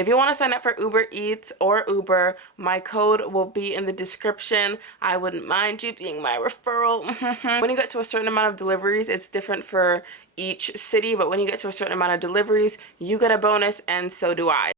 If you want to sign up for Uber Eats or Uber, my code will be in the description. I wouldn't mind you being my referral. When you get to a certain amount of deliveries, it's different for each city, but when you get to a certain amount of deliveries, you get a bonus and so do I.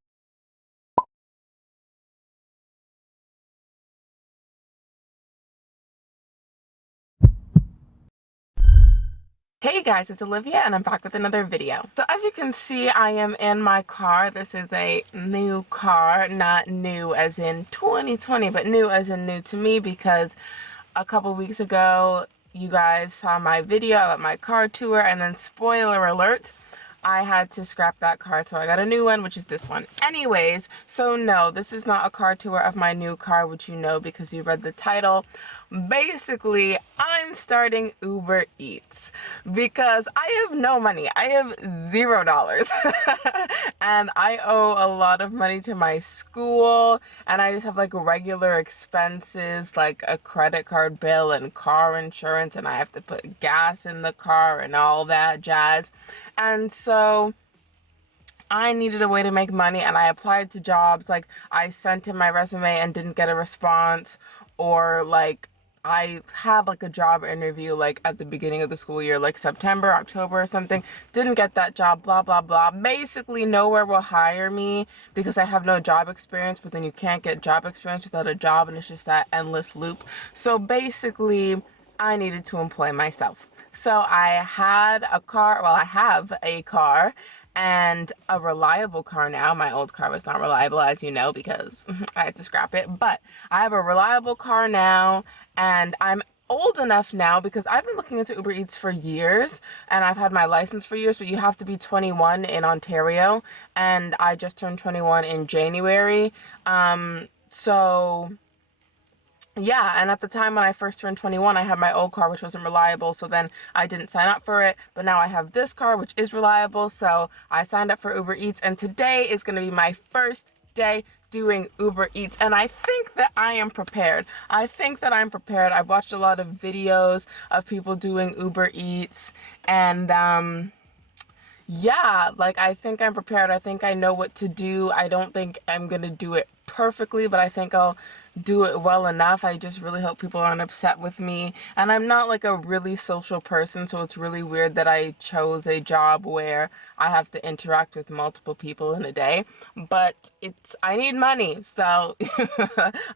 Hey guys, it's Olivia and I'm back with another video. So as you can see, I am in my car. This is a new car, not new as in 2020, but new as in new to me because a couple weeks ago, you guys saw my video about my car tour and then spoiler alert, I had to scrap that car, so I got a new one, which is this one. Anyways, so no, this is not a car tour of my new car, which you know because you read the title. Basically, I'm starting Uber Eats because I have no money. I have $0 and I owe a lot of money to my school, and I just have like regular expenses like a credit card bill and car insurance, and I have to put gas in the car and all that jazz. And so I needed a way to make money, and I applied to jobs. Like, I sent in my resume and didn't get a response, or like I had like a job interview like at the beginning of the school year, like September, October or something, didn't get that job, blah blah blah. Basically nowhere will hire me because I have no job experience, but then you can't get job experience without a job, and it's just that endless loop. So basically I needed to employ myself. So I had a car, well, I have a car and a reliable car now. My old car was not reliable, as you know, because I had to scrap it. But I have a reliable car now, and I'm old enough now because I've been looking into Uber Eats for years, and I've had my license for years, but you have to be 21 in Ontario, and I just turned 21 in January. So yeah, and at the time when I first turned 21, I had my old car, which wasn't reliable, so then I didn't sign up for it. But now I have this car, which is reliable, so I signed up for Uber Eats, and today is going to be my first day doing Uber Eats, and I think that I am prepared. I think that I'm prepared. I've watched a lot of videos of people doing Uber Eats, and yeah, like I think I'm prepared. I think I know what to do. I don't think I'm gonna do it perfectly, but I think I'll do it well enough. I just really hope people aren't upset with me. And I'm not like a really social person, so it's really weird that I chose a job where I have to interact with multiple people in a day. But I need money, so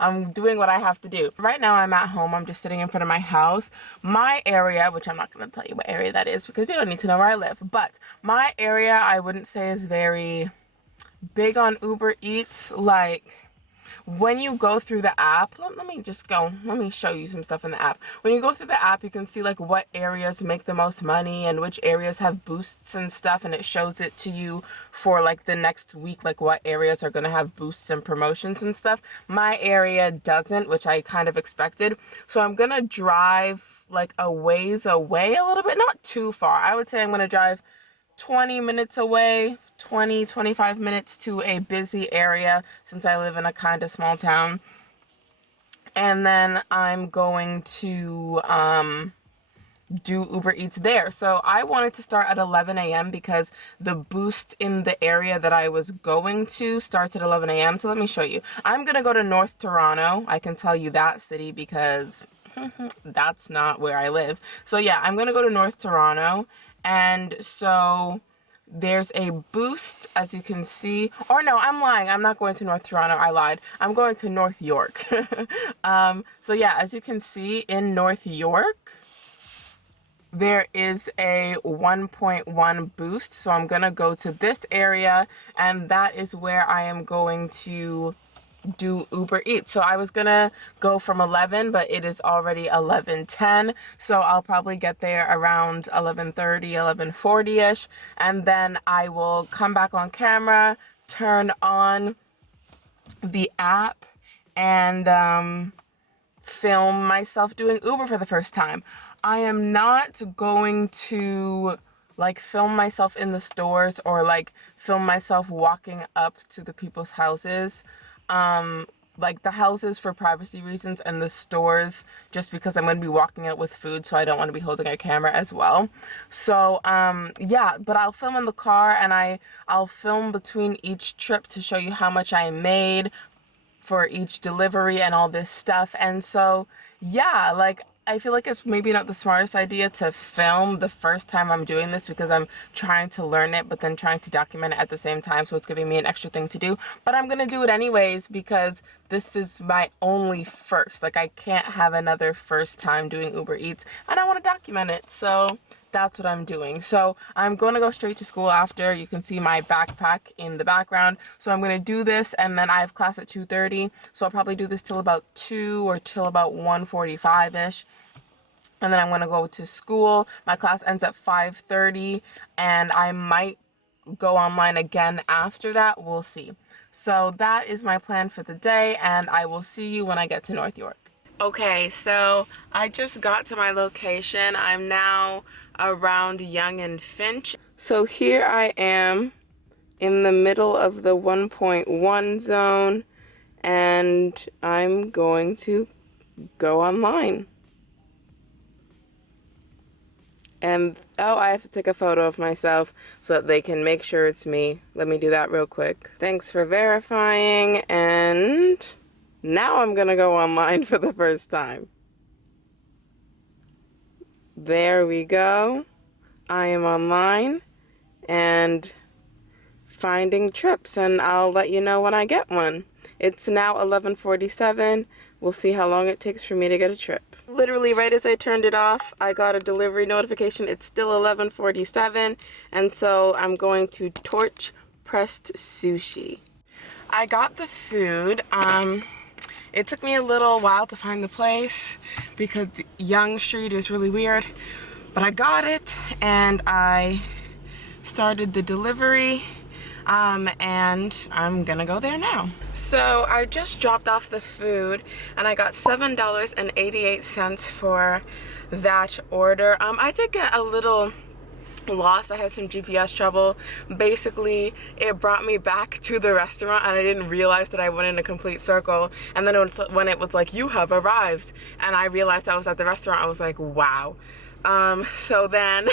I'm doing what I have to do. Right now I'm at home. I'm just sitting in front of my house. My area, which I'm not gonna tell you what area that is because you don't need to know where I live, but my area I wouldn't say is very big on Uber Eats. Like, when you go through the app, let me show you some stuff in the app. When you go through the app, you can see like what areas make the most money and which areas have boosts and stuff, and it shows it to you for like the next week, like what areas are going to have boosts and promotions and stuff. My area doesn't, which I kind of expected. So I'm going to drive like a ways away a little bit, not too far. I would say I'm going to drive 20 minutes away, 25 minutes to a busy area since I live in a kind of small town. And then I'm going to do Uber Eats there. So I wanted to start at 11 a.m. because the boost in the area that I was going to starts at 11 a.m. So let me show you. I'm going to go to North Toronto. I can tell you that city because that's not where I live. So yeah, I'm going to go to North Toronto. And so there's a boost, as you can see. Or no, I'm lying. I'm not going to North Toronto. I lied. I'm going to North York. So yeah, as you can see in North York, there is a 1.1 boost. So I'm going to go to this area, and that is where I am going to do Uber Eats. So I was gonna go from 11, but it is already 11:10, so I'll probably get there around 11:30, 11:40ish, and then I will come back on camera, turn on the app, and film myself doing Uber for the first time. I am not going to like film myself in the stores or like film myself walking up to the people's houses. like the houses for privacy reasons and the stores just because I'm going to be walking out with food, so I don't want to be holding a camera as well. So yeah, but I'll film in the car, and I'll film between each trip to show you how much I made for each delivery and all this stuff. And so yeah, like I feel like it's maybe not the smartest idea to film the first time I'm doing this, because I'm trying to learn it but then trying to document it at the same time, so it's giving me an extra thing to do. But I'm gonna do it anyways because this is my only first. Like, I can't have another first time doing Uber Eats, and I want to document it. So that's what I'm doing. So I'm going to go straight to school after. You can see my backpack in the background. So I'm going to do this, and then I have class at 2:30. So I'll probably do this till about 2 or till about 1:45-ish. And then I'm going to go to school. My class ends at 5:30, and I might go online again after that. We'll see. So that is my plan for the day, and I will see you when I get to North York. Okay, so I just got to my location. I'm now around Yonge and Finch. So here I am in the middle of the 1.1 zone, and I'm going to go online. And oh, I have to take a photo of myself so that they can make sure it's me. Let me do that real quick. Thanks for verifying, and now I'm gonna go online for the first time. There we go. I am online and finding trips, and I'll let you know when I get one. It's now 11:47. We'll see how long it takes for me to get a trip. Literally right as I turned it off, I got a delivery notification. It's still 11:47, and so I'm going to Torch Pressed Sushi. I got the food. It took me a little while to find the place because Yonge Street is really weird, but I got it, and I started the delivery, and I'm gonna go there now. So I just dropped off the food, and I got $7.88 for that order. I did get a little lost. I had some GPS trouble. Basically, it brought me back to the restaurant, and I didn't realize that I went in a complete circle. And then when it was like, you have arrived, and I realized I was at the restaurant, I was like, wow. So then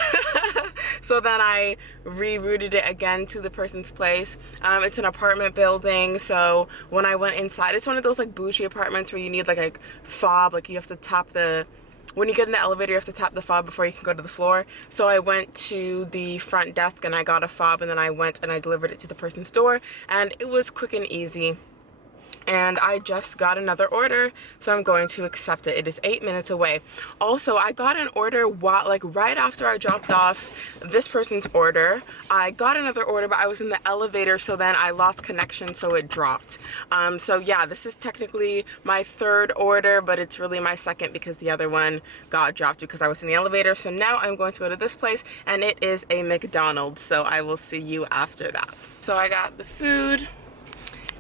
I rerouted it again to the person's place. It's an apartment building, so when I went inside, it's one of those like bougie apartments where you need like a fob, like you have to tap the, when you get in the elevator, you have to tap the fob before you can go to the floor. So I went to the front desk and I got a fob, and then I went and I delivered it to the person's door, and it was quick and easy. And I just got another order, so I'm going to accept it. It is 8 minutes away. Also, I got an order right after I dropped off this person's order. I got another order, but I was in the elevator, so then I lost connection, so it dropped. So yeah, this is technically my third order, but it's really my second because the other one got dropped because I was in the elevator. So now I'm going to go to this place, and it is a McDonald's, so I will see you after that. So I got the food,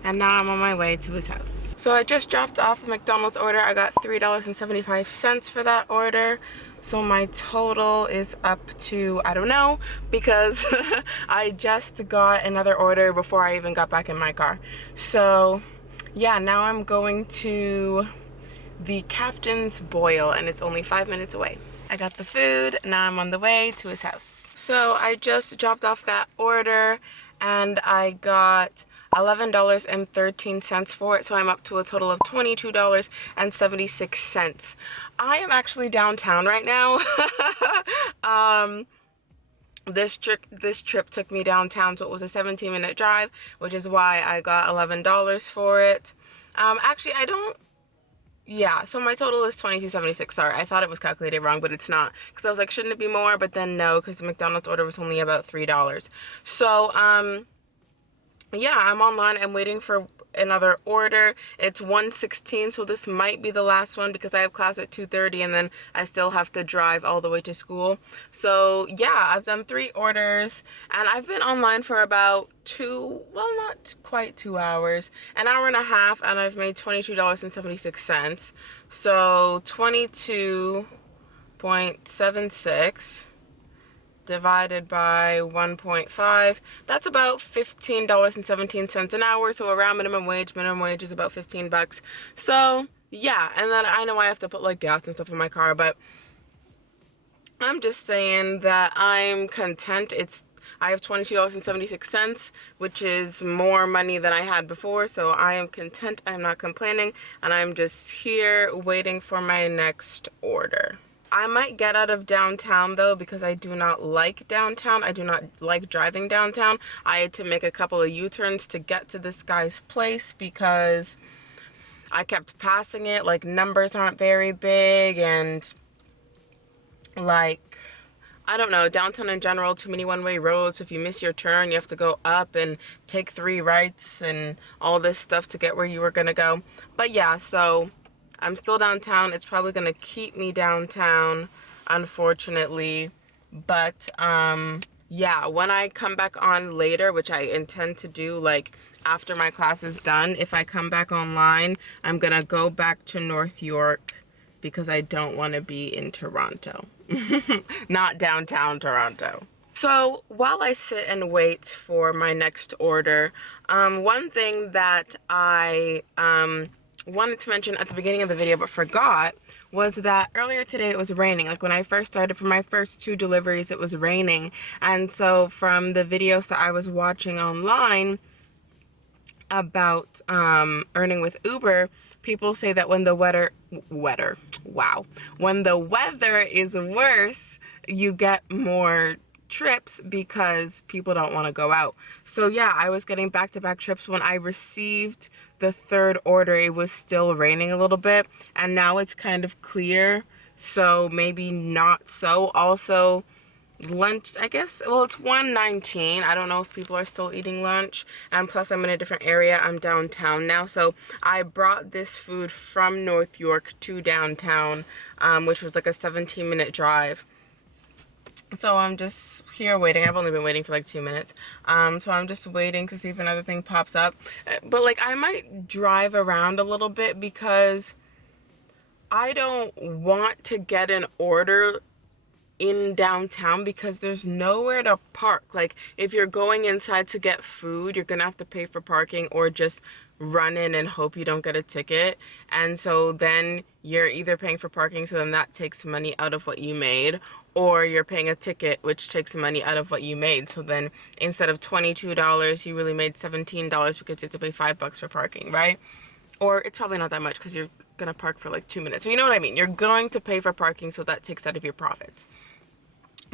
and now I'm on my way to his house. So I just dropped off the McDonald's order. I got $3.75 for that order. So my total is up to, I don't know, because I just got another order before I even got back in my car. So yeah, now I'm going to the Captain's Boil, and it's only 5 minutes away. I got the food, now I'm on the way to his house. So I just dropped off that order, and I got $11.13 for it, so I'm up to a total of $22.76. I am actually downtown right now. This trip took me downtown, so it was a 17-minute drive, which is why I got $11 for it. Actually, I don't. Yeah, so my total is $22.76. Sorry, I thought it was calculated wrong, but it's not. Because I was like, shouldn't it be more? But then no, because the McDonald's order was only about $3. So, yeah, I'm online. I'm waiting for another order. It's 1:16, so this might be the last one because I have class at 2:30, and then I still have to drive all the way to school. So yeah, I've done 3 orders, and I've been online for about not quite 2 hours, an hour and a half, and I've made $22.76. So 22.76 divided by 1.5, that's about $15.17 an hour. So around minimum wage. Minimum wage is about 15 bucks. So yeah, and then I know I have to put like gas and stuff in my car, but I'm just saying that I'm content. I have $22.76, which is more money than I had before, so I am content. I'm not complaining, and I'm just here waiting for my next order. I might get out of downtown though, because I do not like downtown. I do not like driving downtown. I had to make a couple of U-turns to get to this guy's place because I kept passing it. Like, numbers aren't very big, and like, I don't know, downtown in general, too many one-way roads. If you miss your turn, you have to go up and take 3 rights and all this stuff to get where you were gonna go. But yeah, so I'm still downtown. It's probably gonna keep me downtown, unfortunately. But yeah, when I come back on later, which I intend to do like after my class is done, if I come back online, I'm gonna go back to North York because I don't want to be in Toronto. Not downtown Toronto. So while I sit and wait for my next order, one thing that I wanted to mention at the beginning of the video but forgot was that earlier today it was raining. Like, when I first started, for my first 2 deliveries, it was raining. And so from the videos that I was watching online about earning with Uber, people say that when the weather is worse, you get more trips because people don't want to go out. So yeah, I was getting back-to-back trips. When I received the 3rd order, it was still raining a little bit, and now it's kind of clear, so maybe not so. Also, lunch, I guess, well, it's 1:19. I don't know if people are still eating lunch, and plus I'm in a different area. I'm downtown now, so I brought this food from North York to downtown, which was like a 17-minute drive. So I'm just here waiting. I've only been waiting for like 2 minutes. So I'm just waiting to see if another thing pops up. But like, I might drive around a little bit because I don't want to get an order in downtown because there's nowhere to park. Like, if you're going inside to get food, you're gonna have to pay for parking or just run in and hope you don't get a ticket. And so then you're either paying for parking, so then that takes money out of what you made, or you're paying a ticket, which takes money out of what you made. So then instead of $22, you really made $17 because you have to pay $5 for parking, right? Or it's probably not that much because you're gonna park for like 2 minutes. But you know what I mean? You're going to pay for parking, so that takes out of your profits.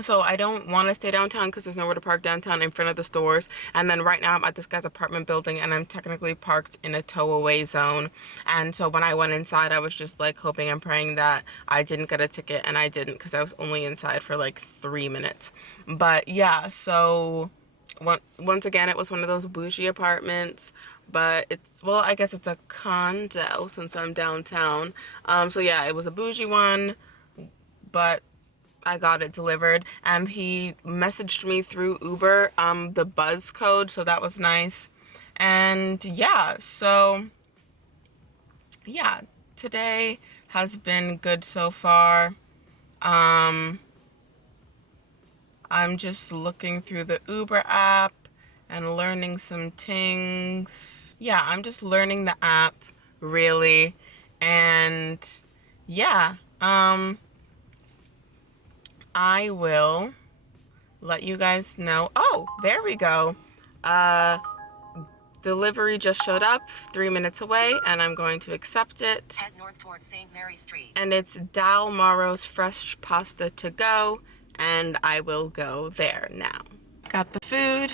So I don't want to stay downtown because there's nowhere to park downtown in front of the stores. And then right now I'm at this guy's apartment building, and I'm technically parked in a tow-away zone. And so when I went inside, I was just like hoping and praying that I didn't get a ticket, and I didn't because I was only inside for like 3 minutes. But yeah, so once again, it was one of those bougie apartments, but it's, well, I guess it's a condo since I'm downtown. So yeah, it was a bougie one, but I got it delivered, and he messaged me through Uber the buzz code, so that was nice. And yeah, so yeah, today has been good so far. I'm just looking through the Uber app and learning some things. Yeah, I'm just learning the app, really. And yeah, I will let you guys know. Oh, there we go. Delivery just showed up 3 minutes away, and I'm going to accept it. At Northport St. Mary Street. And it's Dal Morrow's Fresh Pasta to Go, and I will go there now. Got the food.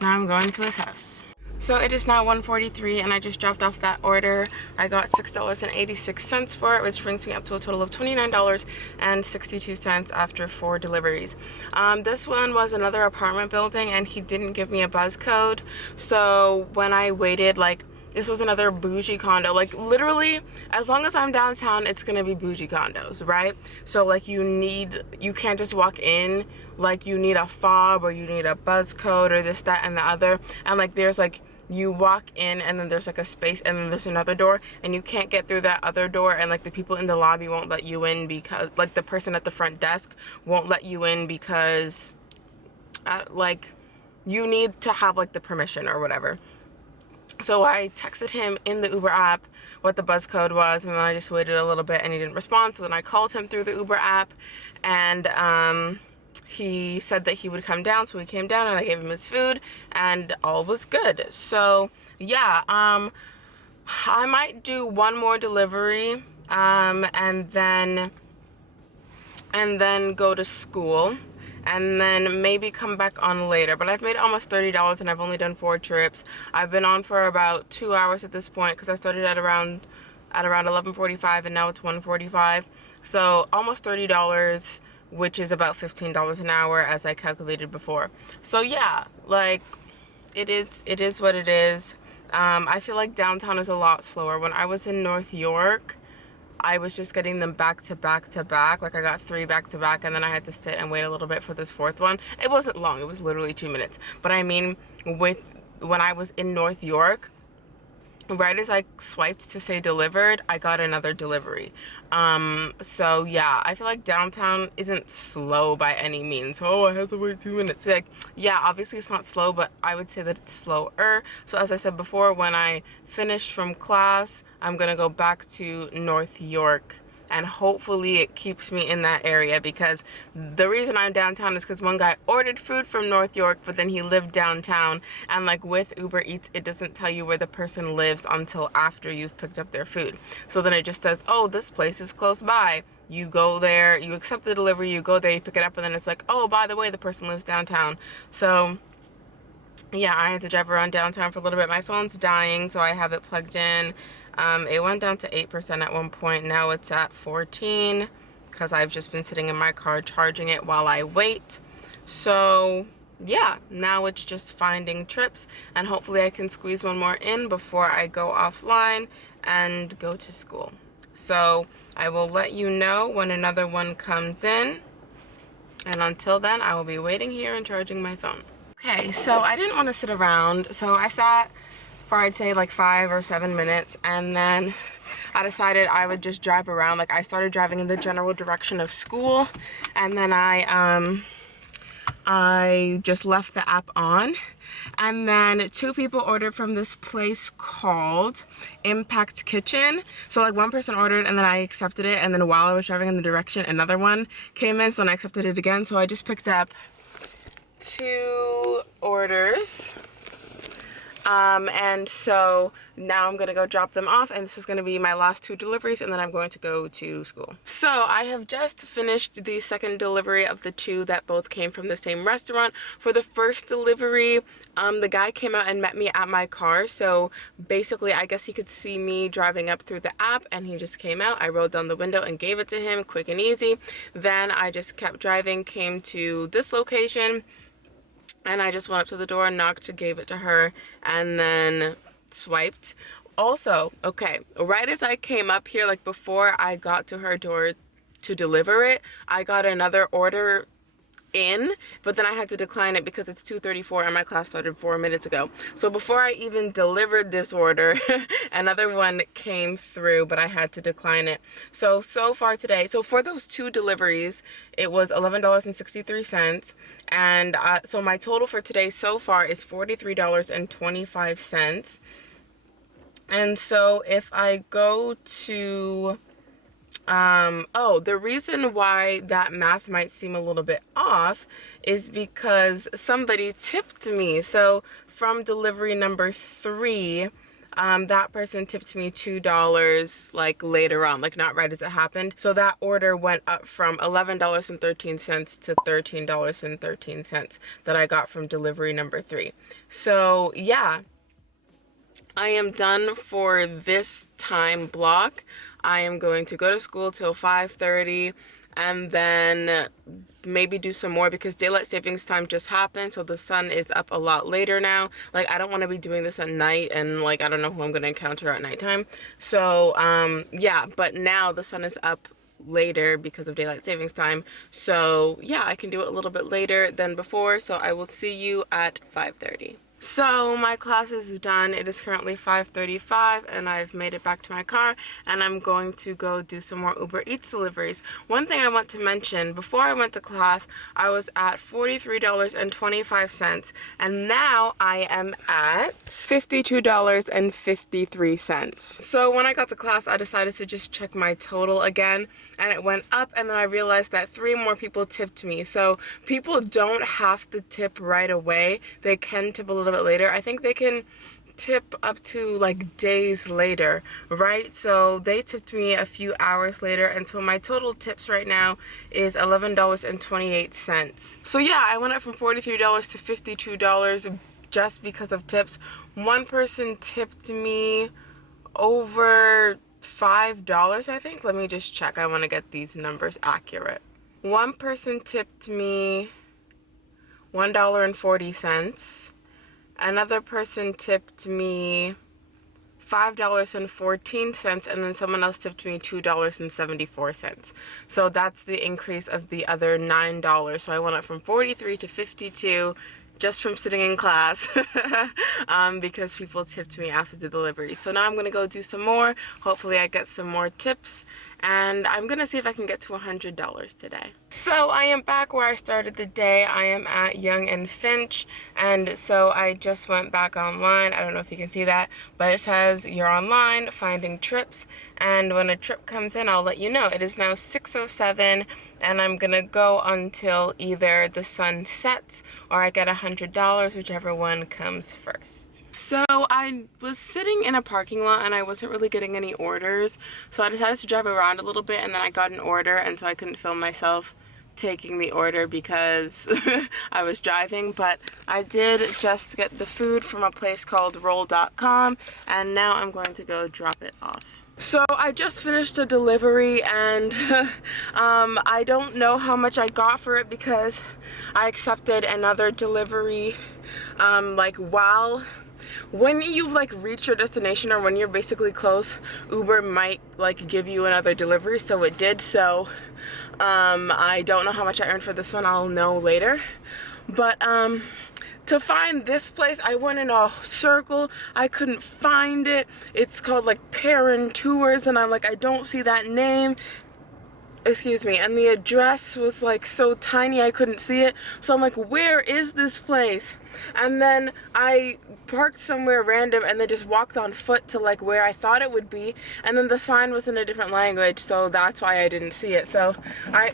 Now I'm going to his house. So it is now 1:43, and I just dropped off that order. I got $6.86 for it, which brings me up to a total of $29.62 after 4 deliveries. This one was another apartment building, and he didn't give me a buzz code. So when I waited, like, this was another bougie condo. Like, literally, as long as I'm downtown, it's gonna be bougie condos, right? So like, you can't just walk in. Like, you need a fob, or you need a buzz code, or this, that, and the other. And like, there's like, you walk in, and then there's like a space, and then there's another door, and you can't get through that other door, and like the people in the lobby won't let you in because, like, the person at the front desk won't let you in because like, you need to have like the permission or whatever. So I texted him in the Uber app what the buzz code was, and then I just waited a little bit and he didn't respond. So then I called him through the Uber app, and he said that he would come down. So he came down and I gave him his food and all was good. So yeah, I might do one more delivery, and then go to school, and then maybe come back on later. But I've made almost $30 and I've only done 4 trips. I've been on for about 2 hours at this point because I started at around 11:45 and now it's 1:45. So almost $30, which is about $15 an hour as I calculated before. So yeah, like, it is what it is. I feel like downtown is a lot slower. When I was in North York, I was just getting them back to back to back. Like, I got 3 back to back, and then I had to sit and wait a little bit for this 4th one. It wasn't long, it was literally 2 minutes. But I mean, when I was in North York, right as I swiped to say delivered, I got another delivery. So yeah, I feel like downtown isn't slow by any means. Oh, I had to wait 2 minutes. Like, yeah, obviously it's not slow, but I would say that it's slower. So as I said before, when I finish from class, I'm gonna go back to North York, and hopefully it keeps me in that area, because the reason I'm downtown is because one guy ordered food from North York, but then he lived downtown, and like with Uber Eats, it doesn't tell you where the person lives until after you've picked up their food. So then it just says, oh, this place is close by. You go there, you accept the delivery, you go there, you pick it up, and then it's like, oh, by the way, the person lives downtown. So yeah, I had to drive around downtown for a little bit. My phone's dying, so I have it plugged in. It went down to 8% at one point. Now it's at 14 because I've just been sitting in my car charging it while I wait. So yeah, now it's just finding trips, and hopefully I can squeeze one more in before I go offline and go to school. So I will let you know when another one comes in, and until then I will be waiting here and charging my phone. Okay, so I didn't want to sit around, so I sat for, I'd say, like 5 or 7 minutes, and then I decided I would just drive around. Like, I started driving in the general direction of school, and then I just left the app on, and then 2 people ordered from this place called Impact Kitchen. So like, one person ordered and then I accepted it, and then while I was driving in the direction, another one came in, so then I accepted it again. So I just picked up 2 orders, and so now I'm gonna go drop them off, and this is gonna be my last 2 deliveries, and then I'm going to go to school. So I have just finished the second delivery of the 2 that both came from the same restaurant. For the first delivery, the guy came out and met me at my car, so basically I guess he could see me driving up through the app, and he just came out. I rolled down the window and gave it to him, quick and easy. Then I just kept driving, came to this location, and I just went up to the door and knocked, gave it to her, and then swiped. Also, okay, right as I came up here, like before I got to her door to deliver it, I got another order in, but then I had to decline it because it's 2:34 and my class started 4 minutes ago. So before I even delivered this order, another one came through, but I had to decline it. So far today, so for those 2 deliveries, it was $11.63, and so my total for today so far is $43.25. And so if I go to oh, the reason why that math might seem a little bit off is because somebody tipped me. So from delivery number 3, that person tipped me $2 like later on, like not right as it happened. So that order went up from $11.13 to $13.13 that I got from delivery number 3. So yeah, I am done for this time block. I am going to go to school till 5:30, and then maybe do some more because daylight savings time just happened, so the sun is up a lot later now. Like, I don't want to be doing this at night, and like, I don't know who I'm going to encounter at nighttime. So yeah, but now the sun is up later because of daylight savings time. So yeah, I can do it a little bit later than before. So I will see you at 5:30. So my class is done. It is currently 5:35 and I've made it back to my car and I'm going to go do some more Uber Eats deliveries. One thing I want to mention, before I went to class, I was at $43.25 and now I am at $52.53. So when I got to class, I decided to just check my total again and it went up, and then I realized that 3 more people tipped me. So people don't have to tip right away. They can tip a little bit later. I think they can tip up to like days later, right? So they tipped me a few hours later, and so my total tips right now is $11.28. So yeah, I went up from $43 to $52 just because of tips. One person tipped me over $5, I think. Let me just check. I want to get these numbers accurate. One person tipped me $1.40. Another person tipped me $5.14, and then someone else tipped me $2.74. So that's the increase of the other $9. So I went up from 43 to 52 just from sitting in class because people tipped me after the delivery. So now I'm gonna go do some more. Hopefully I get some more tips, and I'm gonna see if I can get to $100 today. So I am back where I started the day. I am at Young and Finch, and so I just went back online. I don't know if you can see that, but it says you're online finding trips, and when a trip comes in, I'll let you know. It is now 6:07 and I'm gonna go until either the sun sets or I get $100, whichever one comes first. So I was sitting in a parking lot and I wasn't really getting any orders, so I decided to drive around a little bit, and then I got an order, and so I couldn't film myself taking the order because I was driving. But I did just get the food from a place called roll.com, and now I'm going to go drop it off. So I just finished a delivery, and I don't know how much I got for it because I accepted another delivery like when you've like reached your destination, or when you're basically close, Uber might like give you another delivery, so it did. So I don't know how much I earned for this one. I'll know later. But to find this place, I went in a circle. I couldn't find it. It's called like Parent Tours, and I'm like, I don't see that name. Excuse me. And the address was like so tiny I couldn't see it. So I'm like, where is this place? And then I parked somewhere random and then just walked on foot to like where I thought it would be, and then the sign was in a different language, so that's why I didn't see it. So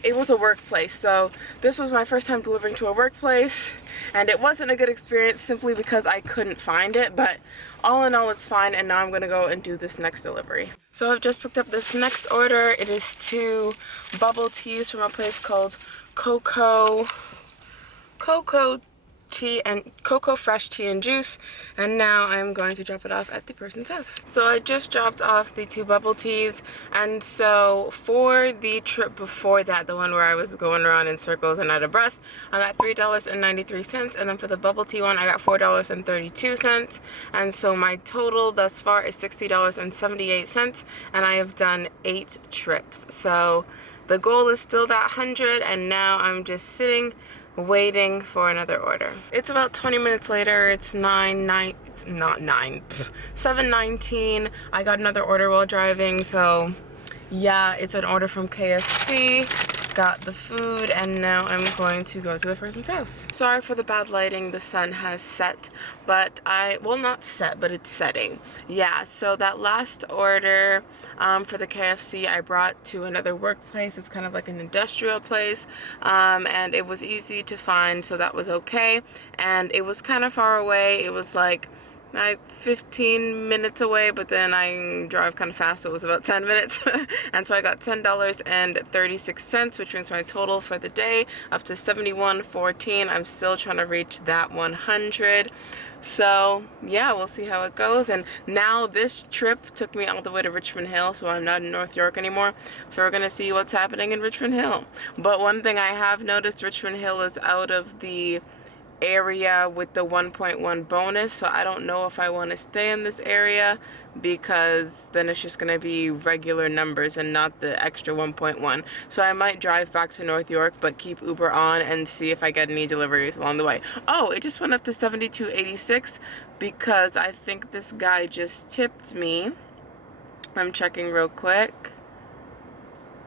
it was a workplace, so this was my first time delivering to a workplace, and it wasn't a good experience simply because I couldn't find it, but all in all it's fine. And now I'm gonna go and do this next delivery. So I've just picked up this next order. It is 2 bubble teas from a place called Cocoa Tea and Cocoa Fresh Tea and Juice, and now I'm going to drop it off at the person's house. So I just dropped off the 2 bubble teas, and so for the trip before that, the one where I was going around in circles and out of breath, I got $3.93, and then for the bubble tea one I got $4.32, and so my total thus far is $60.78, and I have done 8 trips. So the goal is still that 100, and now I'm just sitting waiting for another order. It's about 20 minutes later. It's 7:19. I got another order while driving, so yeah, it's an order from KFC. Got the food, and now I'm going to go to the person's house. Sorry for the bad lighting. The sun has set, but well, not set, but it's setting. Yeah, so that last order for the KFC I brought to another workplace. It's kind of like an industrial place, and it was easy to find, so that was okay. And it was kind of far away. It was like 15 minutes away, but then I drive kind of fast, so it was about 10 minutes. And so I got $10.36, which brings my total for the day up to $71.14. I'm still trying to reach that 100. So yeah, we'll see how it goes. And now this trip took me all the way to Richmond Hill, so I'm not in North York anymore. So we're gonna see what's happening in Richmond Hill. But one thing I have noticed, Richmond Hill is out of the area with the 1.1 bonus, so I don't know if I want to stay in this area because then it's just going to be regular numbers and not the extra 1.1. So I might drive back to North York but keep Uber on and see if I get any deliveries along the way. Oh, it just went up to $72.86 because I think this guy just tipped me. I'm checking real quick.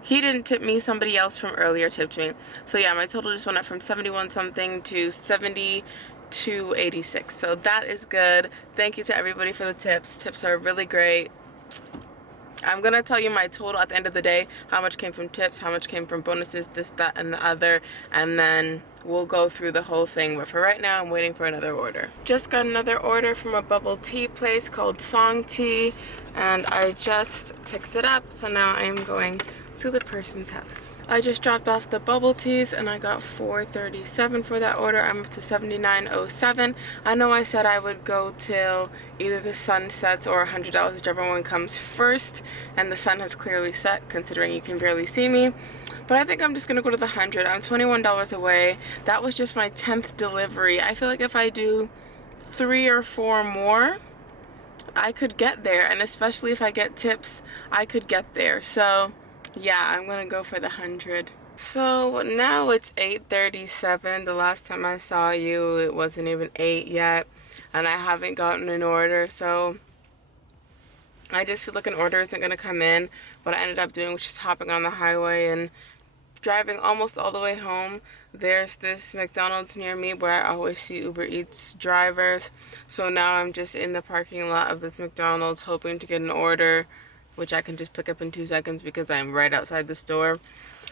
He didn't tip me, somebody else from earlier tipped me. So yeah, my total just went up from 71 something to 72.86. So that is good. Thank you to everybody for the tips. Tips are really great. I'm gonna tell you my total at the end of the day, how much came from tips, how much came from bonuses, this, that, and the other, and then we'll go through the whole thing. But for right now, I'm waiting for another order. Just got another order from a bubble tea place called Song Tea, and I just picked it up, so now I am going to the person's house. I just dropped off the bubble teas and I got $4.37 for that order. I'm up to $79.07. I know I said I would go till either the sun sets or $100, whichever one comes first, and the sun has clearly set considering you can barely see me. But I think I'm just gonna go to the 100. I'm $21 away. That was just my 10th delivery. I feel like if I do 3 or 4 more, I could get there, and especially if I get tips, I could get there. So yeah, I'm gonna go for the 100. So now it's 8:37. The last time I saw you, it wasn't even 8 yet, and I haven't gotten an order, so I just feel like an order isn't gonna come in. What I ended up doing was just hopping on the highway and driving almost all the way home. There's this McDonald's near me where I always see Uber Eats drivers, so now I'm just in the parking lot of this McDonald's hoping to get an order, which I can just pick up in 2 seconds because I'm right outside the store.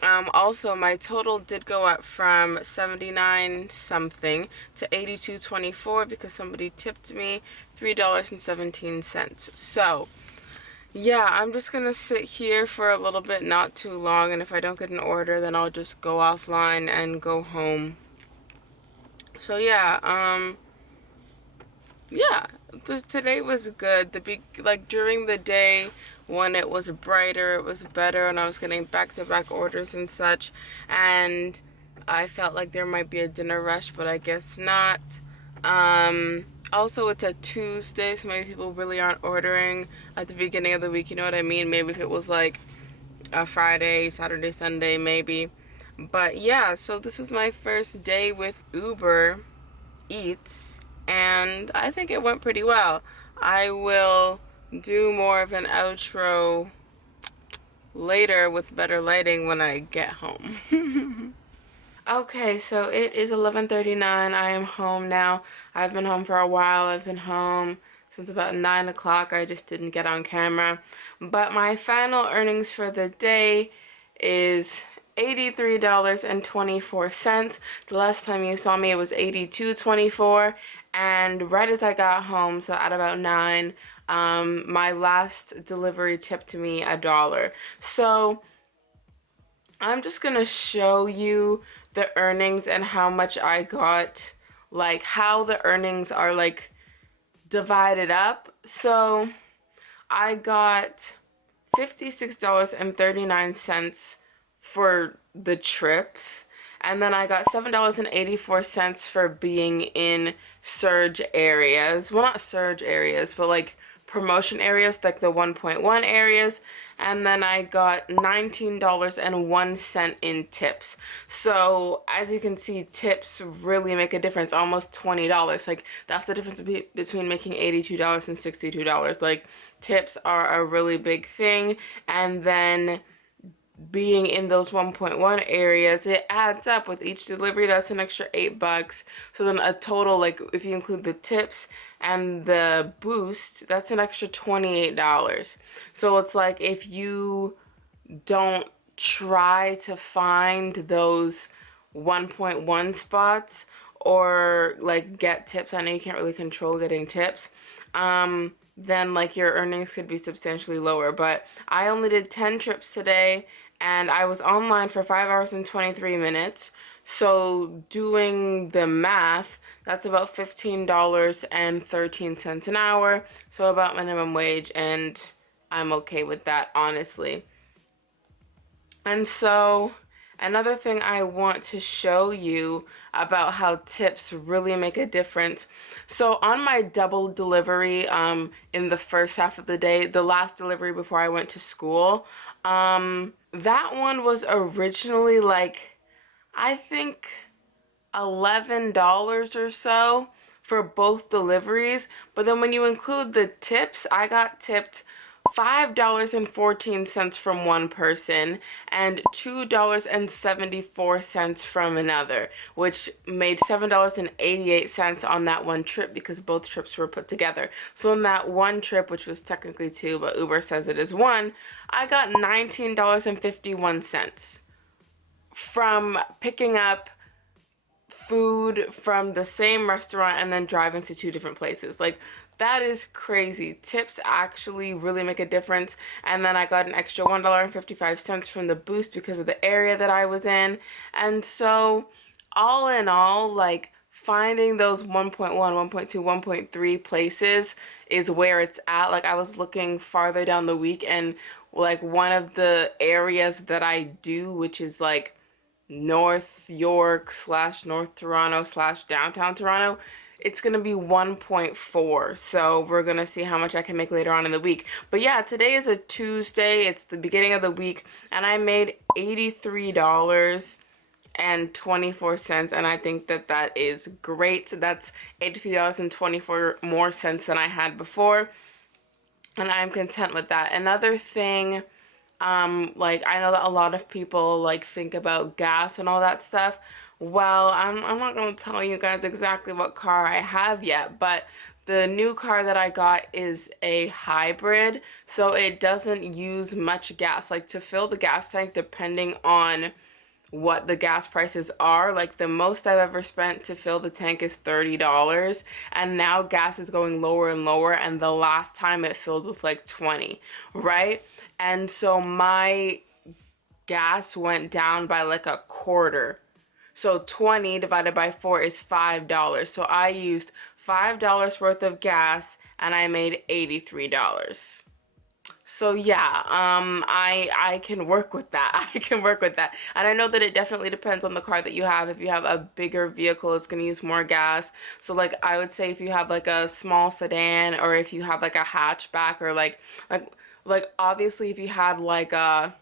Also, my total did go up from 79 something to 82.24 because somebody tipped me $3.17. So yeah, I'm just gonna sit here for a little bit, not too long, and if I don't get an order, then I'll just go offline and go home. So yeah, yeah, today was good. Like during the day when it was brighter, it was better, and I was getting back-to-back orders and such, and I felt like there might be a dinner rush, but I guess not. Also, it's a Tuesday, so maybe people really aren't ordering at the beginning of the week, you know what I mean? Maybe if it was like a Friday, Saturday, Sunday, maybe. But yeah, so this was my first day with Uber Eats, and I think it went pretty well. I will do more of an outro later with better lighting when I get home. Okay, so it is 11:39. I am home now. I've been home for a while. I've been home since about 9 o'clock. I just didn't get on camera. But my final earnings for the day is $83.24. The last time you saw me, it was $82.24. And right as I got home, so at about 9, my last delivery tipped me $1. So I'm just gonna show you the earnings and how much I got, like how the earnings are like divided up. So I got $56.39 for the trips, and then I got $7.84 for being in surge areas. Well, not surge areas, but like promotion areas, like the 1.1 areas. And then I got $19.01 in tips. So as you can see, tips really make a difference, almost $20. Like that's the difference between making $82 and $62. Like tips are a really big thing. And then being in those 1.1 areas, it adds up with each delivery. That's an extra $8. So then a total, like if you include the tips and the boost, that's an extra $28. So it's like if you don't try to find those 1.1 spots or like get tips, I know you can't really control getting tips, then like your earnings could be substantially lower. But I only did 10 trips today, and I was online for 5 hours and 23 minutes. So doing the math, that's about $15.13 an hour. So about minimum wage, and I'm okay with that, honestly. And so Another thing I want to show you about how tips really make a difference. So on my double delivery in the first half of the day, the last delivery before I went to school, that one was originally like, I think $11 or so for both deliveries. But then when you include the tips, I got tipped $5.14 from one person and $2.74 from another, which made $7.88 on that one trip because both trips were put together. So on that one trip, which was technically two, but Uber says it is one, I got $19.51 from picking up food from the same restaurant and then driving to two different places. Like, that is crazy. Tips actually really make a difference. And then I got an extra $1.55 from the boost because of the area that I was in. And so, all in all, like, finding those 1.1, 1.2, 1.3 places is where it's at. Like, I was looking farther down the week, and like one of the areas that I do, which is like North York slash North Toronto slash downtown Toronto, it's gonna be 1.4. So we're gonna see how much I can make later on in the week. But yeah, today is a Tuesday. It's the beginning of the week, and I made $83.24, and I think that that is great. That's $83.24 more cents than I had before, and I'm content with that. Another thing, like, I know that a lot of people like think about gas and all that stuff. Well, I'm not gonna tell you guys exactly what car I have yet, but the new car that I got is a hybrid, so it doesn't use much gas. Like, to fill the gas tank, depending on what the gas prices are, like the most I've ever spent to fill the tank is $30, and now gas is going lower and lower, and the last time it filled with like 20, right? And so my gas went down by like a quarter. So 20 divided by 4 is $5. So I used $5 worth of gas and I made $83. So yeah, I can work with that. I can work with that. And I know that it definitely depends on the car that you have. If you have a bigger vehicle, it's gonna use more gas. So like, I would say if you have like a small sedan, or if you have like a hatchback, or like obviously if you had like a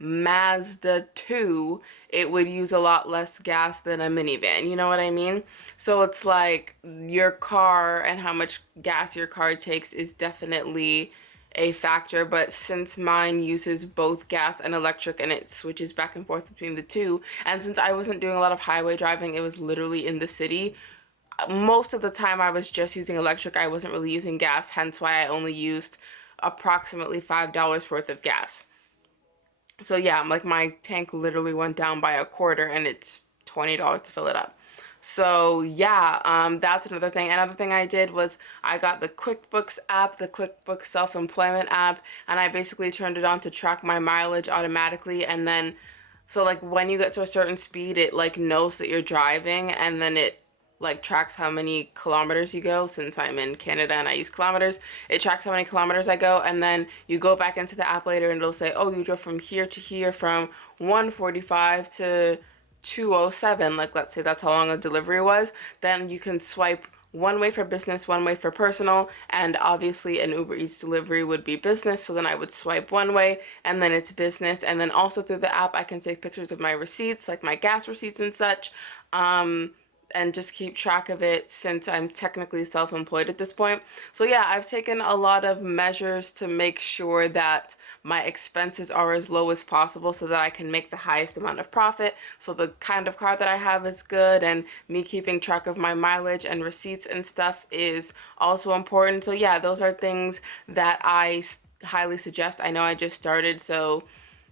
Mazda 2, it would use a lot less gas than a minivan. You know what I mean? So it's like your car and how much gas your car takes is definitely a factor, but since mine uses both gas and electric and it switches back and forth between the two, and since I wasn't doing a lot of highway driving, it was literally in the city, most of the time I was just using electric. I wasn't really using gas, hence why I only used approximately $5 worth of gas. So yeah, like my tank literally went down by a quarter, and it's $20 to fill it up. So yeah, that's another thing. Another thing I did was I got the QuickBooks app, the QuickBooks self-employment app, and I basically turned it on to track my mileage automatically. And then, so like when you get to a certain speed, it like knows that you're driving, and then it like tracks how many kilometers you go. Since I'm in Canada and I use kilometers, it tracks how many kilometers I go, and then you go back into the app later and it'll say, oh, you drove from here to here from 145 to 207. Like, let's say that's how long a delivery was. Then you can swipe one way for business, one way for personal, and obviously an Uber Eats delivery would be business, so then I would swipe one way and then it's business. And then also through the app I can take pictures of my receipts, like my gas receipts and such, and just keep track of it since I'm technically self-employed at this point. So yeah, I've taken a lot of measures to make sure that my expenses are as low as possible so that I can make the highest amount of profit. So the kind of car that I have is good, and me keeping track of my mileage and receipts and stuff is also important. So yeah, those are things that I highly suggest. I know I just started, so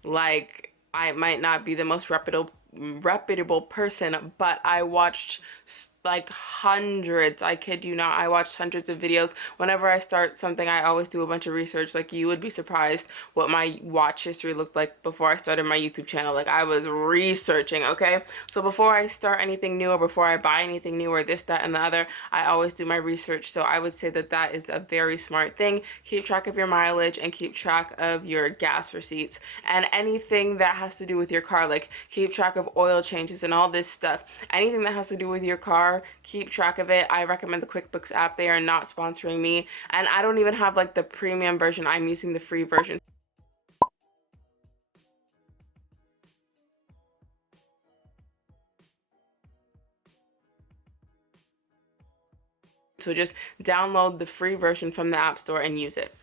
like, I might not be the most reputable person, but I watched like hundreds. I kid you not. I watched hundreds of videos. Whenever I start something, I always do a bunch of research. Like, you would be surprised what my watch history looked like before I started my YouTube channel. Like, I was researching, okay? So before I start anything new or before I buy anything new or this, that, and the other, I always do my research. So I would say that that is a very smart thing. Keep track of your mileage and keep track of your gas receipts and anything that has to do with your car. Like, keep track of oil changes and all this stuff. Anything that has to do with your car, keep track of it. I recommend the Quickbooks app. They are not sponsoring me, and I don't even have like the premium version. I'm using the free version. So just download the free version from the App Store and use it.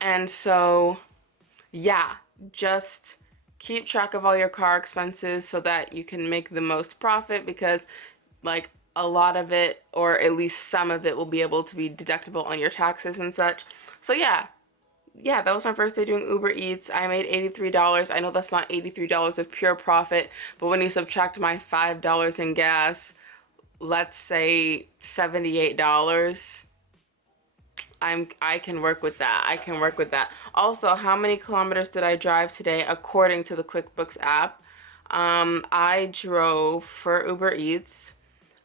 And so, yeah, just keep track of all your car expenses so that you can make the most profit, because like a lot of it, or at least some of it, will be able to be deductible on your taxes and such. So yeah, that was my first day doing Uber Eats. I made $83. I know that's not $83 of pure profit, but when you subtract my $5 in gas, let's say $78. I can work with that. I can work with that. Also, how many kilometers did I drive today according to the QuickBooks app? I drove for Uber Eats.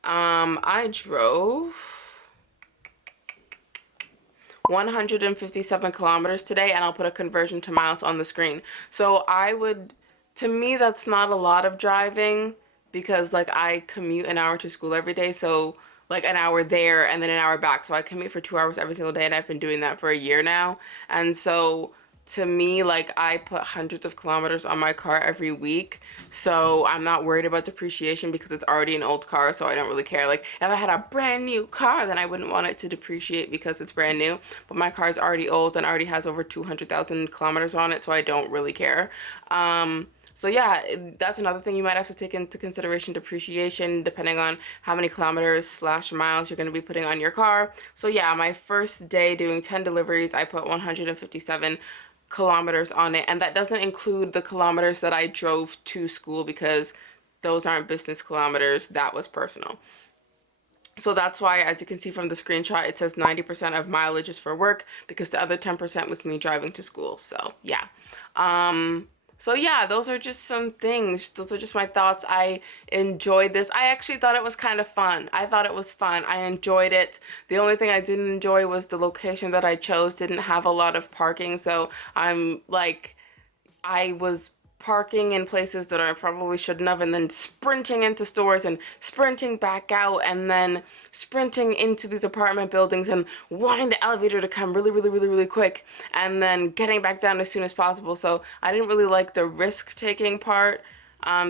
I drove 157 kilometers today, and I'll put a conversion to miles on the screen. So to me, that's not a lot of driving, because like I commute an hour to school every day, so like an hour there and then an hour back. So I commute for 2 hours every single day, and I've been doing that for a year now. And so to me, like, I put hundreds of kilometers on my car every week, so I'm not worried about depreciation because it's already an old car, so I don't really care. Like, if I had a brand new car, then I wouldn't want it to depreciate because it's brand new, but my car is already old and already has over 200,000 kilometers on it, so I don't really care. So yeah, that's another thing you might have to take into consideration, depreciation, depending on how many kilometers slash miles you're going to be putting on your car. So yeah, my first day doing 10 deliveries, I put 157 kilometers on it, and that doesn't include the kilometers that I drove to school, because those aren't business kilometers. That was personal. So that's why, as you can see from the screenshot, it says 90% of mileage is for work, because the other 10% was me driving to school. So yeah. So yeah, those are just some things. Those are just my thoughts. I enjoyed this. I actually thought it was kind of fun. I thought it was fun. I enjoyed it. The only thing I didn't enjoy was the location that I chose didn't have a lot of parking. So I was parking in places that I probably shouldn't have, and then sprinting into stores and sprinting back out, and then sprinting into these apartment buildings and wanting the elevator to come really, really, really, really quick, and then getting back down as soon as possible. So I didn't really like the risk-taking part,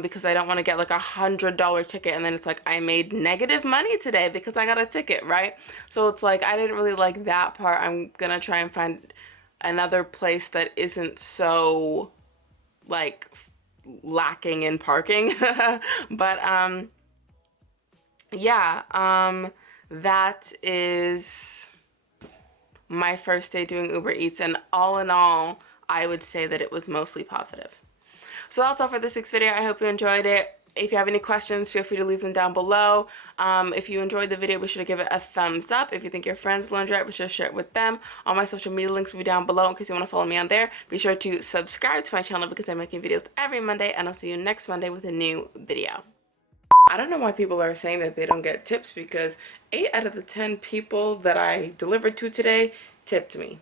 because I don't want to get like $100 ticket and then it's like I made negative money today because I got a ticket, right? So it's like I didn't really like that part. I'm gonna try and find another place that isn't so like lacking in parking. But yeah, that is my first day doing Uber Eats, and all in all, I would say that it was mostly positive. So that's all for this week's video. I hope you enjoyed it. If you have any questions, feel free to leave them down below. If you enjoyed the video, be sure to give it a thumbs up. If you think your friends will enjoy it, be sure to share it with them. All my social media links will be down below in case you want to follow me on there. Be sure to subscribe to my channel because I'm making videos every Monday, and I'll see you next Monday with a new video. I don't know why people are saying that they don't get tips, because 8 out of the 10 people that I delivered to today tipped me.